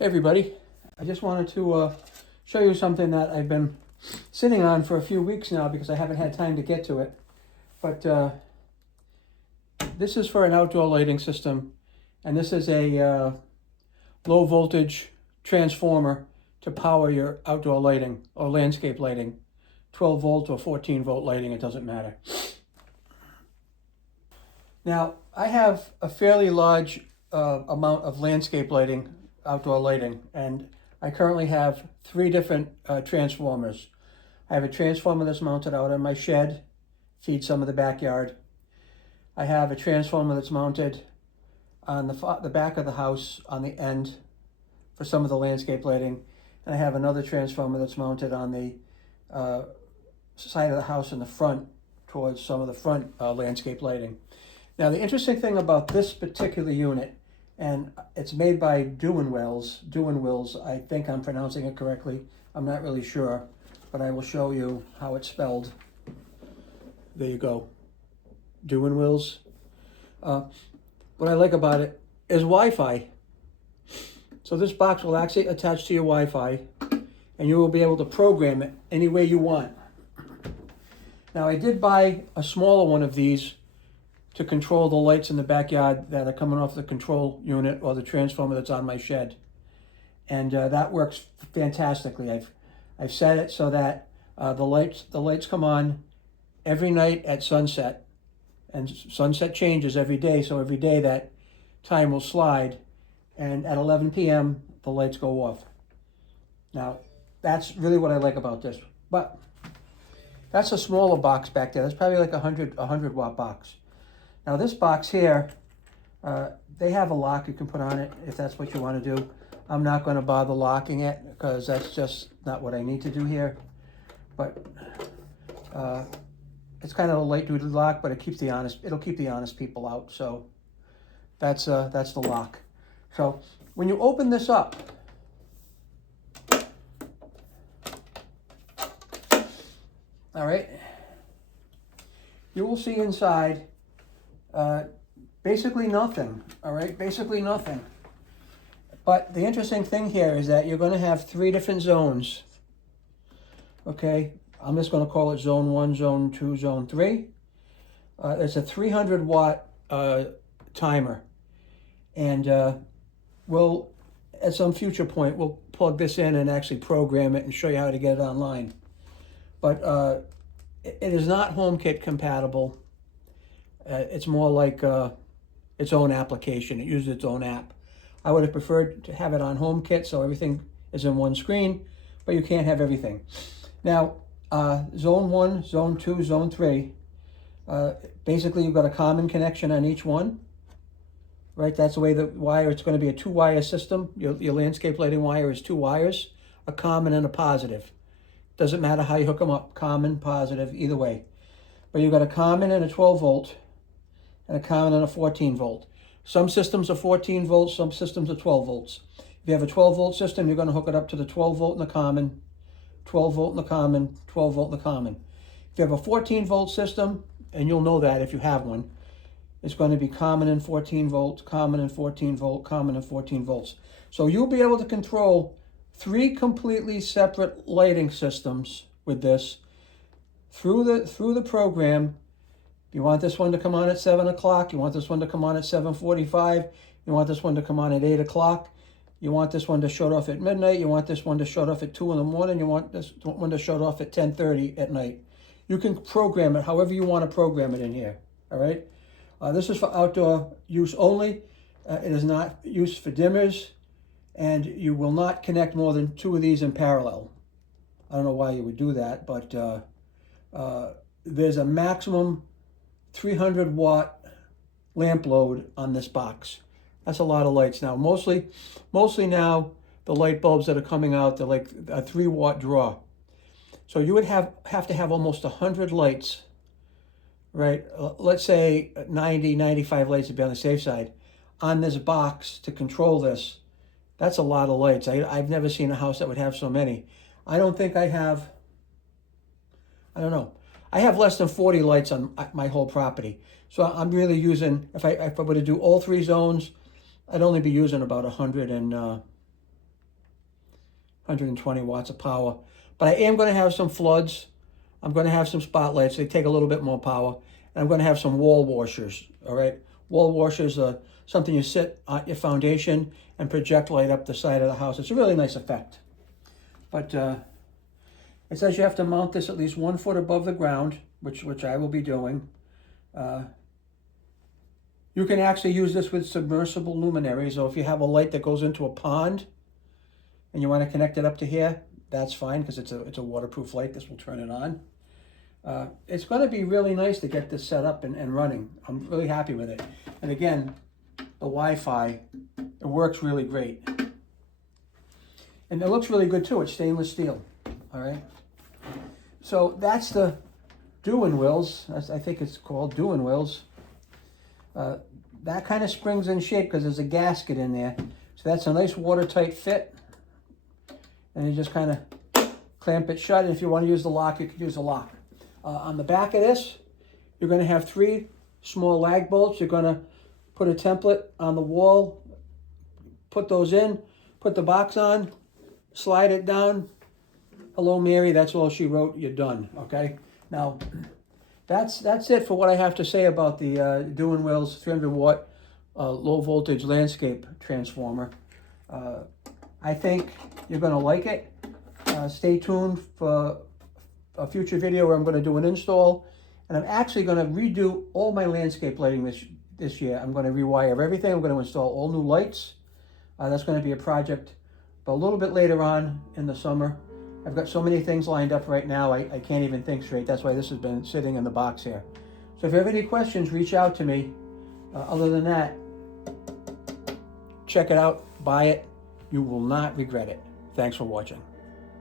Hey everybody, I just wanted to show you something that I've been sitting on for a few weeks now because I haven't had time to get to it. But this is for an outdoor lighting system, and this is a low voltage transformer to power your outdoor lighting or landscape lighting. 12 volt or 14 volt lighting, it doesn't matter. Now, I have a fairly large amount of landscape lighting, outdoor lighting, and I currently have 3 different transformers. I have a transformer that's mounted out in my shed, feeds some of the backyard. I have a transformer that's mounted on the back of the house on the end for some of the landscape lighting, and I have another transformer that's mounted on the side of the house in the front towards some of the front landscape lighting. Now, the interesting thing about this particular unit, and it's made by DEWENWILS, I think I'm pronouncing it correctly. I'm not really sure, but I will show you how it's spelled. There you go, DEWENWILS. What I like about it is Wi-Fi. So this box will actually attach to your Wi-Fi, and you will be able to program it any way you want. Now, I did buy a smaller one of these to control the lights in the backyard that are coming off the control unit or the transformer that's on my shed. And that works fantastically. I've set it so that the lights come on every night at sunset. And sunset changes every day, so every day that time will slide. And at 11 p.m., the lights go off. Now, that's really what I like about this. But that's a smaller box back there. That's probably like a 100 watt box. Now this box here, they have a lock you can put on it if that's what you want to do. I'm not going to bother locking it because that's just not what I need to do here. But it's kind of a light duty lock, but it'll keep the honest people out. So that's the lock. So when you open this up, all right, you will see inside basically nothing, all right, basically nothing. But the interesting thing here is that you're going to have 3 different zones, okay? I'm just going to call it zone 1, zone 2, zone 3. It's a 300 watt timer, and we'll, at some future point, we'll plug this in and actually program it and show you how to get it online. But it is not HomeKit compatible. It's more like its own application. It uses its own app. I would have preferred to have it on HomeKit so everything is in one screen, but you can't have everything. Now, zone 1, zone 2, zone 3, basically you've got a common connection on each one, right? That's the way the wire, it's going to be a 2-wire system. Your landscape lighting wire is 2 wires, a common and a positive. Doesn't matter how you hook them up, common, positive, either way. But you've got a common and a 12 volt, and a common and a 14 volt. Some systems are 14 volts, some systems are 12 volts. If you have a 12 volt system, you're going to hook it up to the 12 volt in the common, 12 volt in the common, 12 volt in the common. If you have a 14 volt system, and you'll know that if you have one, it's going to be common and 14 volts, common and 14 volt, common and 14 volts. So you'll be able to control 3 completely separate lighting systems with this through the program. You want this one to come on at 7 o'clock. You want this one to come on at 7:45. You want this one to come on at 8 o'clock. You want this one to shut off at midnight. You want this one to shut off at 2 in the morning. You want this one to shut off at 10:30 at night. You can program it however you want to program it in here. All right. This is for outdoor use only. It is not used for dimmers, and you will not connect more than 2 of these in parallel. I don't know why you would do that, but there's a maximum 300 watt lamp load on this box. That's a lot of lights. Now, mostly now the light bulbs that are coming out, they're like a 3 watt draw. So you would have to have almost 100 lights, right? Let's say 90, 95 lights to be on the safe side on this box to control this. That's a lot of lights. I've never seen a house that would have so many. I don't think I have, I don't know. I have less than 40 lights on my whole property. So I'm really using, if I were to do all 3 zones, I'd only be using about 100 and 120 watts of power. But I am going to have some floods. I'm going to have some spotlights. They take a little bit more power. And I'm going to have some wall washers, all right? Wall washers are something you sit on your foundation and project light up the side of the house. It's a really nice effect. But it says you have to mount this at least 1 foot above the ground, which I will be doing. You can actually use this with submersible luminaries, or if you have a light that goes into a pond and you want to connect it up to here, that's fine, because it's a waterproof light. This will turn it on. It's going to be really nice to get this set up and running. I'm really happy with it. And again, the Wi-Fi, it works really great. And it looks really good too. It's stainless steel. All right. So that's the DEWENWILS. I think it's called DEWENWILS. That kind of springs in shape because there's a gasket in there. So that's a nice watertight fit. And you just kind of clamp it shut. And if you want to use the lock, you can use the lock. On the back of this, you're going to have 3 small lag bolts. You're going to put a template on the wall, put those in, put the box on, slide it down. Hello, Mary. That's all she wrote. You're done. Okay. Now, that's it for what I have to say about the DEWENWILS 300-watt low voltage landscape transformer. I think you're going to like it. Stay tuned for a future video where I'm going to do an install, and I'm actually going to redo all my landscape lighting this year. I'm going to rewire everything. I'm going to install all new lights. That's going to be a project, but a little bit later on in the summer. I've got so many things lined up right now, I can't even think straight. That's why this has been sitting in the box here. So if you have any questions, reach out to me. Other than that, check it out, buy it. You will not regret it. Thanks for watching.